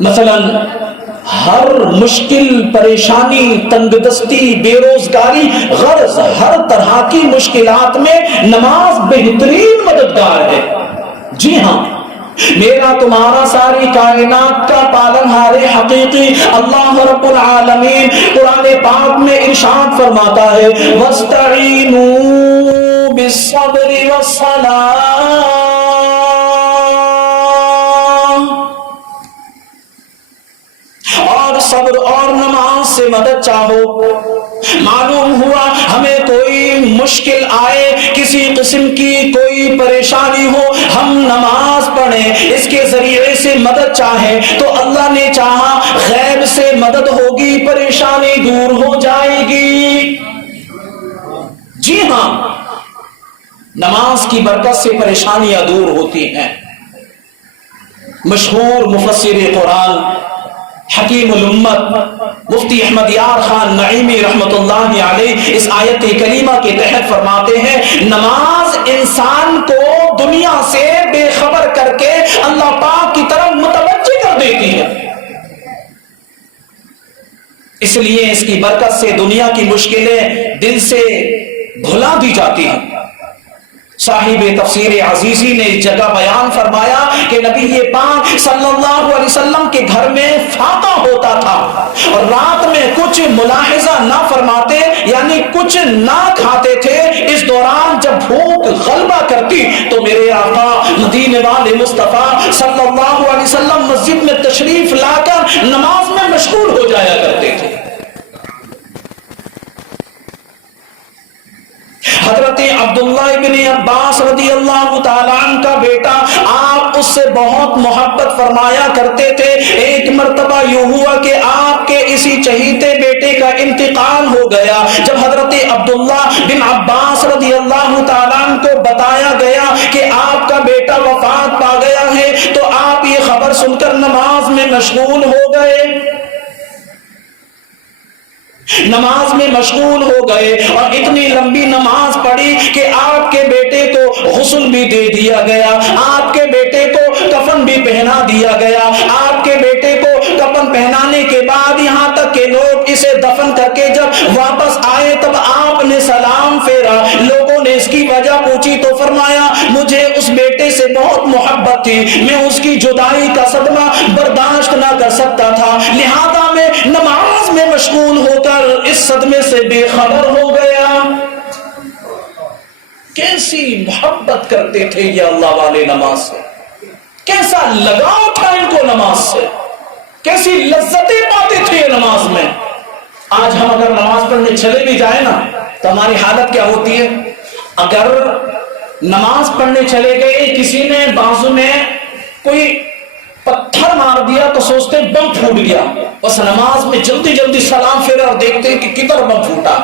مثلاً ہر مشکل، پریشانی، تنگ دستی، بے روزگاری، غرض ہر طرح کی مشکلات میں نماز بہترین مددگار ہے۔ جی ہاں، میرا تمہارا ساری کائنات کا پالنہار حقیقی اللہ رب العالمین قرآن پاک میں ارشاد فرماتا ہے وَاسْتَعِینُوا بِالصَّبْرِ وَالصَّلَاةِ، اور صبر اور نماز سے مدد چاہو۔ معلوم ہوا ہمیں کوئی مشکل آئے، کسی قسم کی کوئی پریشانی ہو، ہم نماز پڑھیں، اس کے ذریعے سے مدد چاہیں تو اللہ نے چاہا غیب سے مدد ہوگی، پریشانی دور ہو جائے گی۔ جی ہاں، نماز کی برکت سے پریشانیاں دور ہوتی ہیں۔ مشہور مفسر قرآن، حکیم الامت مفتی احمد یار خان نعیمی رحمت اللہ علیہ اس آیت کریمہ کے تحت فرماتے ہیں نماز انسان کو دنیا سے بے خبر کر کے اللہ پاک کی طرف متوجہ کر دیتی ہے، اس لیے اس کی برکت سے دنیا کی مشکلیں دل سے بھلا دی جاتی ہیں۔ صاحب تفسیر عزیزی نے اس جگہ بیان فرمایا کہ نبی پاک صلی اللہ علیہ وسلم کے گھر میں فاقہ ہوتا تھا اور رات میں کچھ ملاحظہ نہ فرماتے، یعنی کچھ نہ کھاتے تھے۔ اس دوران جب بھوک غلبہ کرتی تو میرے آقا مدینے والے مصطفیٰ صلی اللہ علیہ وسلم مسجد میں تشریف لا کر نماز میں مشغول ہو جایا کرتے تھے۔ حضرت عبداللہ ابن عباس رضی اللہ تعالیٰ عنہ کا بیٹا، آپ اس سے بہت محبت فرمایا کرتے تھے۔ ایک مرتبہ یوں ہوا کہ آپ کے اسی چہیتے بیٹے کا انتقال ہو گیا۔ جب حضرت عبداللہ بن عباس رضی اللہ تعالیٰ عنہ کو بتایا گیا کہ آپ کا بیٹا وفات پا گیا ہے تو آپ یہ خبر سن کر نماز میں مشغول ہو گئے، نماز میں مشغول ہو گئے اور اتنی لمبی نماز پڑھی کہ آپ کے بیٹے کو غسل بھی دے دیا گیا، آپ کے بیٹے کو کفن بھی پہنا دیا گیا۔ آپ کے بیٹے کو کفن پہنانے کے بعد یہاں تک کہ لوگ اسے دفن کر کے جب واپس آئے تب آپ نے سلام پھیرا، لوگوں نے اس کی وجہ پوچھی تو فرمایا مجھے اس بیٹے سے بہت محبت تھی، میں اس کی جدائی کا صدمہ برداشت نہ کر سکتا تھا، لہذا میں نماز میں مشغول ہو کر اس صدمے سے بے خبر ہو گیا۔ کیسی محبت کرتے تھے یہ اللہ والے نماز سے، کیسا لگاؤ تھا ان کو نماز سے، کیسی لذتیں پاتے تھے یہ نماز میں۔ آج ہم اگر نماز پڑھنے چلے بھی جائیں نا تو ہماری حالت کیا ہوتی ہے؟ اگر نماز پڑھنے چلے گئے، کسی نے بازو میں کوئی پتھر مار دیا تو سوچتے ہیں بم پھوٹ گیا، بس نماز میں جلدی جلدی سلام پھیرا اور دیکھتے ہیں کہ کدھر بم پھوٹا،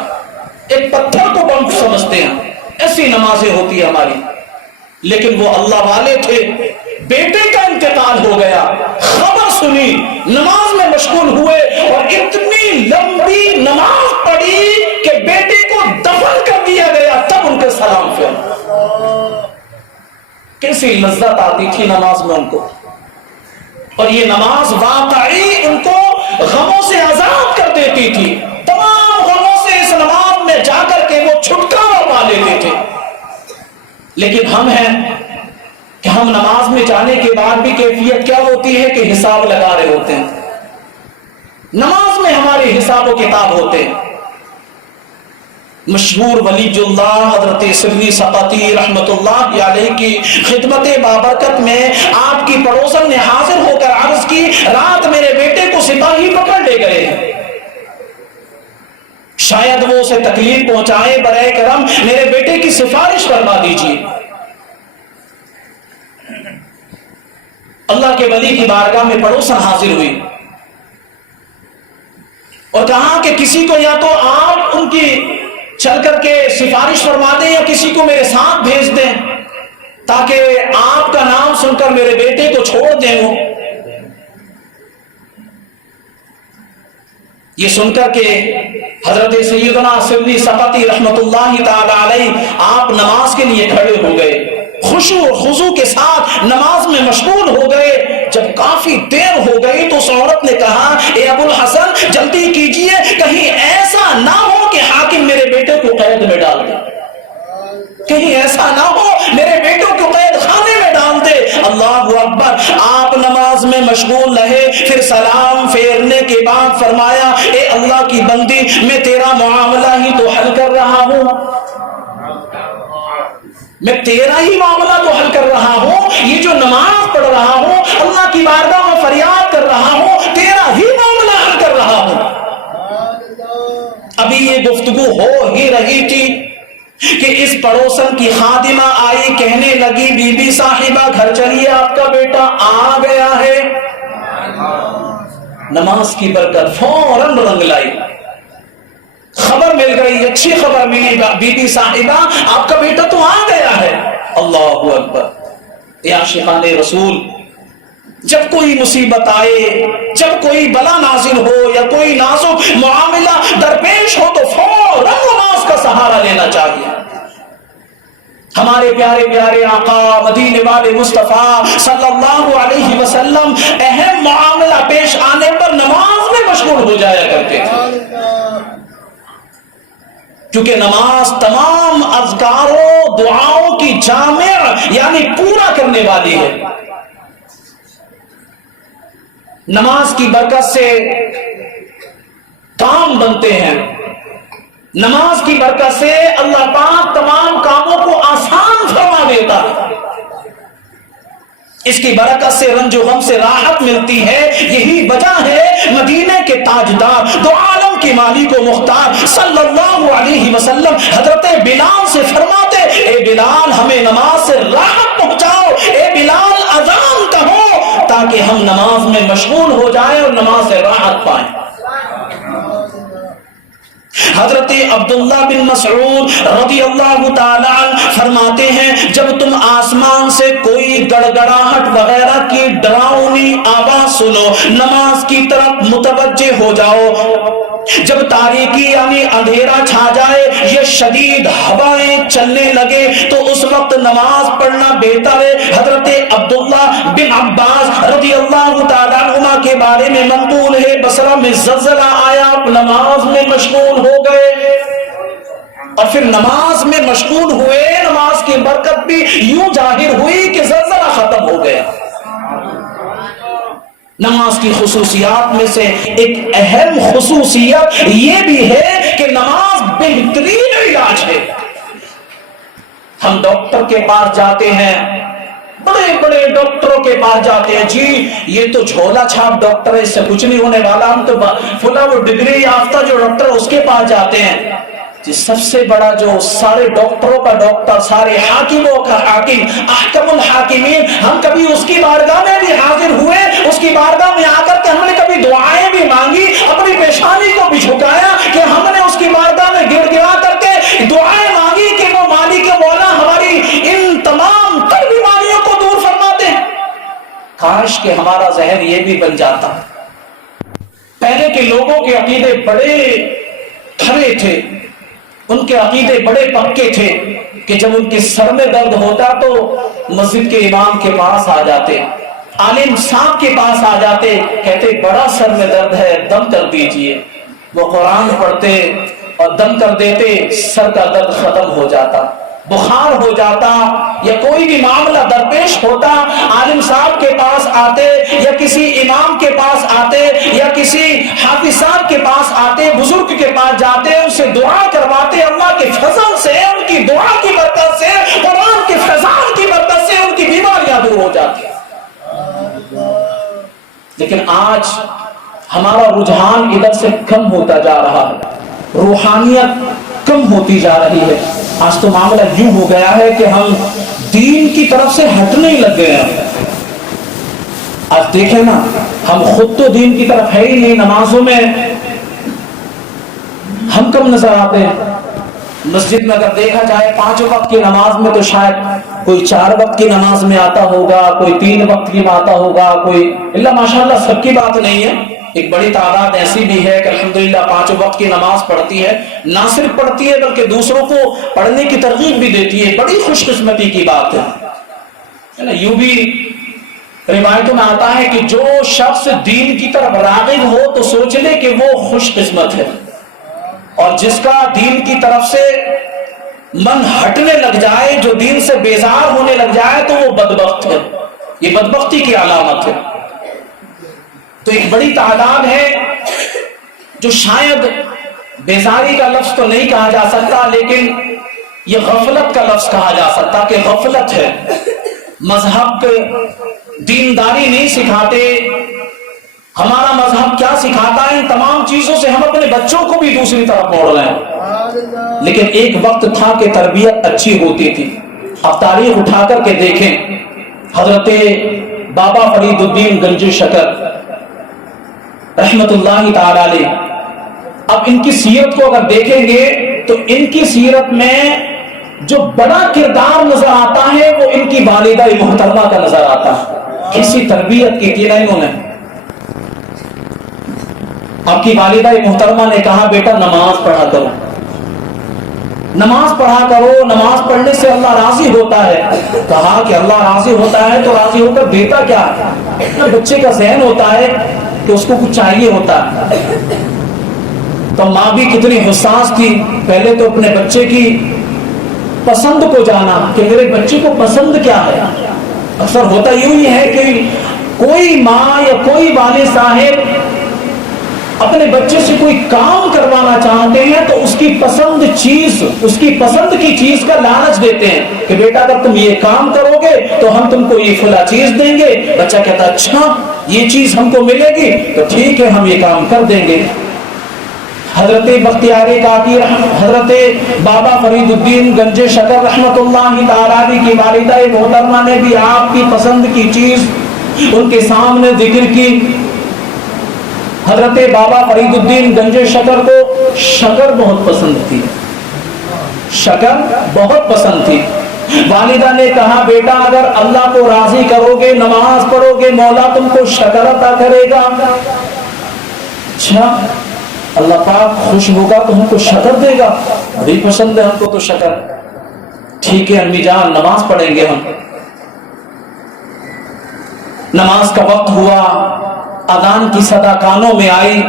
ایک پتھر کو بم سمجھتے ہیں۔ ایسی نمازیں ہوتی ہیں ہماری، لیکن وہ اللہ والے تھے، بیٹے کا انتقال ہو گیا، خبر سنی، نماز میں مشغول ہوئے اور اتنی لمبی نماز پڑھی کہ بیٹے کو دفن کر دیا گیا، تب ان کے سلام پھیرا۔ کیسی لذت آتی تھی نماز میں ان کو، اور یہ نماز واقعی ان کو غموں سے آزاد کر دیتی تھی، تمام غموں سے اس نماز میں جا کر کے وہ چھٹکارا پا لیتے تھے۔ لیکن ہم ہیں کہ ہم نماز میں جانے کے بعد بھی کیفیت کیا ہوتی ہے کہ حساب لگا رہے ہوتے ہیں، نماز میں ہمارے حساب و کتاب ہوتے ہیں۔ مشہور ولی اللہ حضرت سری سقطی رحمت اللہ علیہ کی خدمت بابرکت میں آپ کی پڑوسن نے حاضر ہو کر عرض کی رات میرے بیٹے کو سپاہی پکڑ لے گئے ہیں، شاید وہ اسے تکلیف پہنچائے، برائے کرم میرے بیٹے کی سفارش فرما دیجیے۔ اللہ کے ولی کی بارگاہ میں پڑوسن حاضر ہوئی اور کہا کہ کسی کو یا تو آپ ان کی چل کر کے سفارش فرما دیں یا کسی کو میرے ساتھ بھیج دیں تاکہ آپ کا نام سن کر میرے بیٹے کو چھوڑ دیں۔ وہ یہ سن کر کے حضرت سیدنا سری سقطی رحمت اللہ تعالی علیہ آپ نماز کے لیے کھڑے ہو گئے، خشوع و خضوع کے ساتھ نماز میں مشغول ہو گئے۔ جب کافی دیر ہو گئی تو اس ابو الحسن جلدی کیجئے کہیں ایسا نہ ہو کہ حاکم میرے بیٹے کو قید میں ڈال دے، کہیں ایسا نہ ہو میرے بیٹوں کو قید خانے میں ڈال دے۔ اللہ اکبر۔ آپ نماز میں مشغول رہے، پھر سلام پھیرنے کے بعد فرمایا اے اللہ کی بندی، میں تیرا معاملہ ہی تو حل کر رہا ہوں، میں تیرا ہی معاملہ تو حل کر رہا ہوں، یہ جو نماز پڑھ رہا ہوں، اللہ کی بارگاہ میں فریاد کر رہا ہوں، تیرا ہی معاملہ حل کر رہا ہوں۔ ابھی یہ گفتگو ہو ہی رہی تھی کہ اس پڑوسن کی خادمہ آئی، کہنے لگی بی بی صاحبہ گھر چلیے، آپ کا بیٹا آ گیا ہے۔ نماز کی برکت فوراً رنگ لائی، خبر مل گئی، اچھی خبر ملی، بی بی صاحبہ آپ کا بیٹا تو آ گیا ہے۔ اللہ اکبر۔ یا عاشقان رسول، جب کوئی مصیبت آئے، جب کوئی بلا نازل ہو یا کوئی نازک معاملہ درپیش ہو تو فوراً نماز کا سہارا لینا چاہیے۔ ہمارے پیارے پیارے آقا مدینے والے مصطفیٰ صلی اللہ علیہ وسلم اہم معاملہ پیش آنے پر نماز میں مشغول ہو جایا کرتے تھے، کیونکہ نماز تمام اذکاروں دعاؤں کی جامع یعنی پورا کرنے والی ہے۔ نماز کی برکت سے کام بنتے ہیں، نماز کی برکت سے اللہ پاک تمام کاموں کو آسان فرما دیتا ہے، اس کی برکت سے رنج و غم سے راحت ملتی ہے۔ یہی وجہ ہے مدینے کے تاجدار دو عالم کے مالک و مختار صلی اللہ علیہ وسلم حضرت بلال سے فرماتے اے بلال ہمیں نماز سے راحت پہنچاؤ، اے بلال اذان کہو تاکہ ہم نماز میں مشغول ہو جائیں اور نماز سے راحت پائیں۔ حضرت عبداللہ بن مسعود رضی اللہ تعالی عنہ فرماتے ہیں جب تم آسمان سے کوئی گڑگڑاہٹ وغیرہ کی ڈراؤنی آواز سنو نماز کی طرف متوجہ ہو جاؤ، جب تاریکی یعنی اندھیرا چھا جائے، یہ شدید ہوائیں چلنے لگے تو اس وقت نماز پڑھنا بہتر ہے۔ حضرت عبداللہ بن عباس رضی اللہ تعالیٰ عنہما کے بارے میں منقول ہے بصرہ میں زلزلہ آیا، آپ نماز میں مشغول ہو گئے اور پھر نماز میں مشغول ہوئے، نماز کی برکت بھی یوں ظاہر ہوئی کہ زلزلہ ختم ہو گیا۔ نماز کی خصوصیات میں سے ایک اہم خصوصیت یہ بھی ہے کہ نماز بہترین علاج ہے۔ ہم ڈاکٹر کے پاس جاتے ہیں، بڑے بڑے ڈاکٹروں کے پاس جاتے ہیں، جی یہ تو جھولا چھاپ ڈاکٹر ہے، اس سے کچھ نہیں ہونے والا، ہم تو فلاں وہ ڈگری یافتہ جو ڈاکٹر اس کے پاس جاتے ہیں۔ جی سب سے بڑا جو سارے ڈاکٹروں کا ڈاکٹر، سارے حاکموں کا حاکم، احکم الحاکمین، ہم کبھی اس کی بارگاہ میں بھی حاضر ہوئے، اس کی بارگاہ میں آ کر کے ہم نے کبھی دعائیں بھی مانگی، اپنی پیشانی کو بھی جھکایا کہ ہم نے اس کی بارگاہ میں گڑ گڑا کر کے دعائیں مانگی کہ وہ مالک مولا ہماری ان تمام تر بیماریوں کو دور فرما دے۔ کاش کہ ہمارا ذہن یہ بھی بن جاتا۔ پہلے کے لوگوں کے عقیدے بڑے کھرے تھے، ان کے عقیدے بڑے پکے تھے کہ جب ان کے سر میں درد ہوتا تو مسجد کے امام کے پاس آ جاتے، عالم صاحب کے پاس آ جاتے، کہتے بڑا سر میں درد ہے دم کر دیجئے، وہ قرآن پڑھتے اور دم کر دیتے، سر کا درد ختم ہو جاتا، بخار ہو جاتا یا کوئی بھی معاملہ درپیش ہوتا، عالم صاحب کے پاس آتے یا کسی امام کے پاس آتے یا کسی حافظ صاحب کے پاس آتے، بزرگ کے پاس جاتے، ان سے دعا کرواتے، اللہ کے فضل سے، ان کی دعا کی برکت سے، قرآن کے فیضان کی برکت سے ان کی بیماریاں دور ہو جاتی۔ لیکن آج ہمارا رجحان ادھر سے کم ہوتا جا رہا ہے، روحانیت کم ہوتی جا رہی ہے۔ آج تو معاملہ یوں ہو گیا ہے کہ ہم دین کی طرف سے ہٹنے ہی لگ گئے ہیں۔ آج دیکھیں نا، ہم خود تو دین کی طرف ہے ہی نہیں، نمازوں میں ہم کم نظر آتے ہیں۔ مسجد میں اگر دیکھا جائے 5 وقت کی نماز میں تو شاید کوئی 4 وقت کی نماز میں آتا ہوگا، کوئی 3 وقت کی میں آتا ہوگا، کوئی اللہ ماشاءاللہ سب کی بات نہیں ہے، ایک بڑی تعداد ایسی بھی ہے کہ الحمدللہ 5 وقت کی نماز پڑھتی ہے، نہ صرف پڑھتی ہے بلکہ دوسروں کو پڑھنے کی ترغیب بھی دیتی ہے، بڑی خوش قسمتی کی بات ہے نا۔ یوں بھی روایتوں میں آتا ہے کہ جو شخص دین کی طرف راغب ہو تو سوچ لے کہ وہ خوش قسمت ہے، اور جس کا دین کی طرف سے من ہٹنے لگ جائے، جو دین سے بیزار ہونے لگ جائے، تو وہ بدبخت ہے، یہ بدبختی کی علامت ہے۔ تو ایک بڑی تعداد ہے جو شاید بیزاری کا لفظ تو نہیں کہا جا سکتا، لیکن یہ غفلت کا لفظ کہا جا سکتا کہ غفلت ہے، مذہب دینداری نہیں سکھاتے۔ ہمارا مذہب کیا سکھاتا ہے، ان تمام چیزوں سے ہم اپنے بچوں کو بھی دوسری طرف موڑ رہے ہیں۔ لیکن ایک وقت تھا کہ تربیت اچھی ہوتی تھی۔ اب تاریخ اٹھا کر کے دیکھیں، حضرت بابا فرید الدین گنج شکر رحمت اللہ تعالی علیہ، اب ان کی سیرت کو اگر دیکھیں گے تو ان کی سیرت میں جو بڑا کردار نظر آتا ہے وہ ان کی والدہ محترمہ کا نظر آتا ہے۔ کسی تربیت کی تھی نا انہوں نے۔ آپ کی والدہ محترمہ نے کہا بیٹا نماز پڑھا کرو، نماز پڑھا کرو، نماز پڑھنے سے اللہ راضی ہوتا ہے۔ کہا کہ اللہ راضی ہوتا ہے تو راضی ہو کر دیتا کیا ہے؟ بچے کا ذہن ہوتا ہے کہ اس کو کچھ چاہیے ہوتا ہے۔ تو ماں بھی کتنی حساس تھی، پہلے تو اپنے بچے کی پسند کو جانا کہ میرے بچے کو پسند کیا ہے۔ اکثر ہوتا یوں ہی ہے کہ کوئی ماں یا کوئی والد صاحب اپنے بچے سے کوئی کام کروانا چاہتے ہیں تو اس کی پسند چیز، اس کی پسند کی چیز کا لالچ دیتے ہیں کہ بیٹا اگر تم یہ کام کرو گے تو ہم تم کو یہ فلاں چیز دیں گے۔ بچہ کہتا اچھا یہ چیز ہم کو ملے گی تو ٹھیک ہے ہم یہ کام کر دیں گے۔ حضرت بختیار کاکی، حضرت بابا فرید الدین گنج شکر رحمت اللہ تعالی کی والدہ محترمہ نے بھی آپ کی پسند کی چیز ان کے سامنے ذکر کی۔ حضرت بابا فرید الدین گنج شکر کو شکر بہت پسند تھی، شکر بہت پسند تھی۔ والدہ نے کہا بیٹا اگر اللہ کو راضی کرو گے، نماز پڑھو گے، مولا تم کو شکر عطا کرے گا۔ اچھا اللہ پاک خوش ہوگا تو ہم کو شکر دے گا، بڑی پسند ہے ہم کو تو شکر۔ ٹھیک ہے امی جان نماز پڑھیں گے ہم۔ نماز کا وقت ہوا، اذان کی صدا کانوں میں آئی،